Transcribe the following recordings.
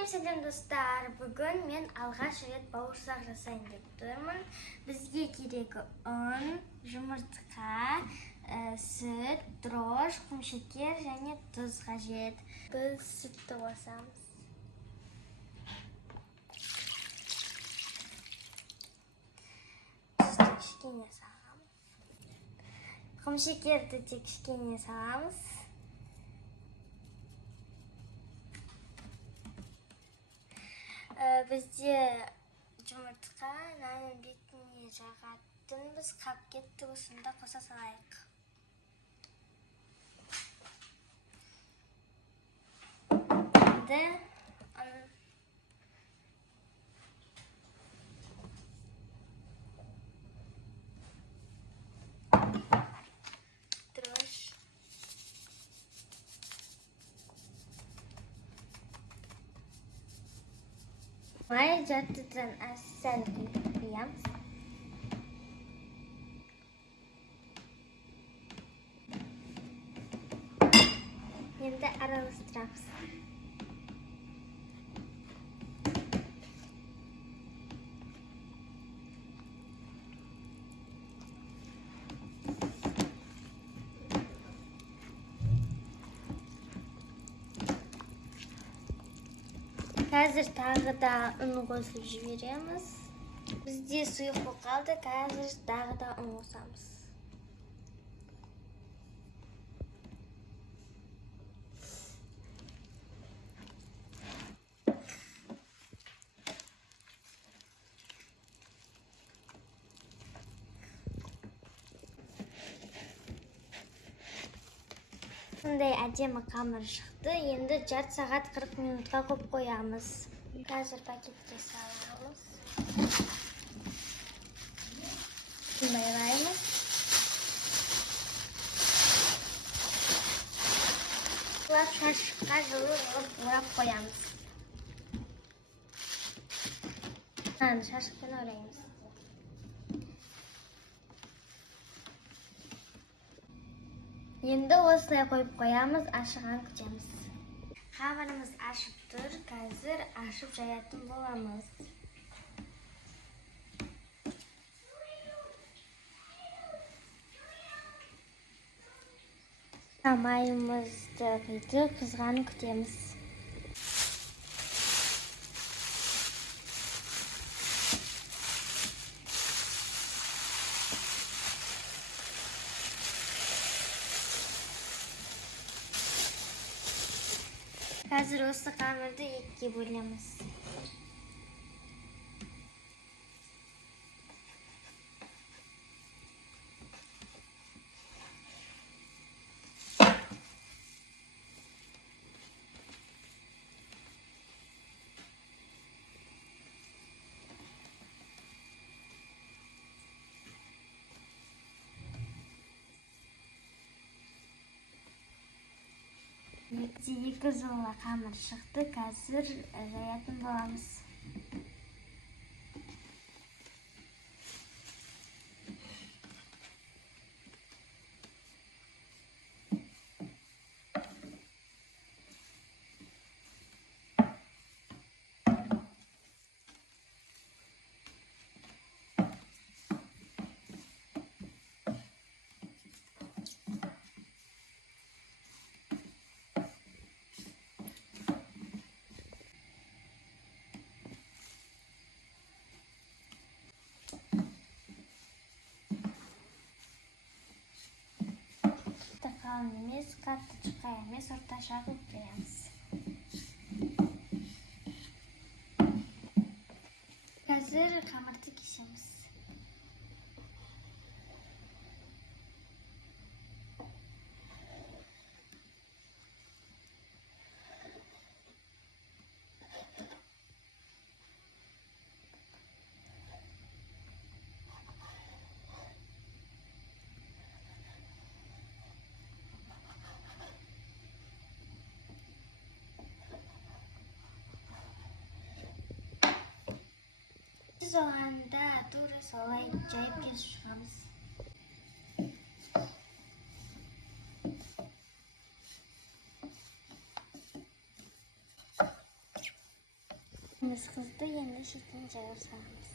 Сәлем достар, бүгін мен алғаш рет бауырсақ жасайын деп тұрмын. Бізге керегі ұн, жұмыртқа, сүт, дрож, құмшекер және тұз қажет. Біз сүтті қосамыз. Тұзды кішкене саламыз. Құмшекерді де кішкене саламыз. Бізде жұмыртқа нанның бетіне жағатын біз қап кетті, осында қоса салайық. Енді дрож. Май жаттыдан сәл құямыз. Енді араластырамыз. Қазір тағы да ұн қосып жібереміз. Бізде сұйық болып қалды, қазір тағы да ұн қосамыз. Сондай әдемі қамыр шықты. Енді жарты сағат 40 минутқа көп қоямыз. Қазір пакетке саламыз. Байлаймыз. Бұлақ шашыққа жылы орап қоямыз. Шашықпен ораймыз. Енді осылай қойып қоямыз, ашыған күтеміз. Қамырымыз ашып тұр, қазір ашып жаятын боламыз. Майымызды құйдық, қызғанын күтеміз. Қазір осы қамырды екіге бөлеміз. Екі жолға қамыр шықты, қазір жаятын боламыз. Қалың емес, қатты жұқа емес, орташа қылып береміз. Қазір қамырды кесеміз. Soğanda тура солай жайып кесіп шығамыз. Етіміз қызды, енді шетін жайып саламыз.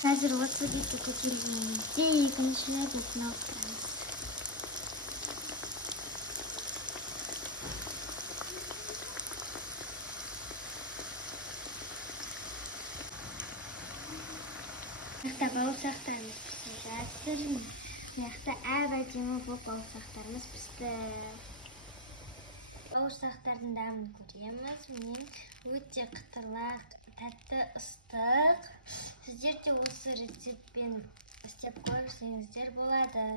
Қазір осы бетті көтергенімізде екінші бетін алып тұрамыз. Мықты бауырсақтарымыз пісіп жатыр. Мықты әп-әдемі болып бауырсақтарымыз пісті. Бауырсақтардың дәмін көреміз. Мен өте қытырлақ, тәтті, ыстық. Сіздер де осы рецептпен істеп көрсеңіздер болады.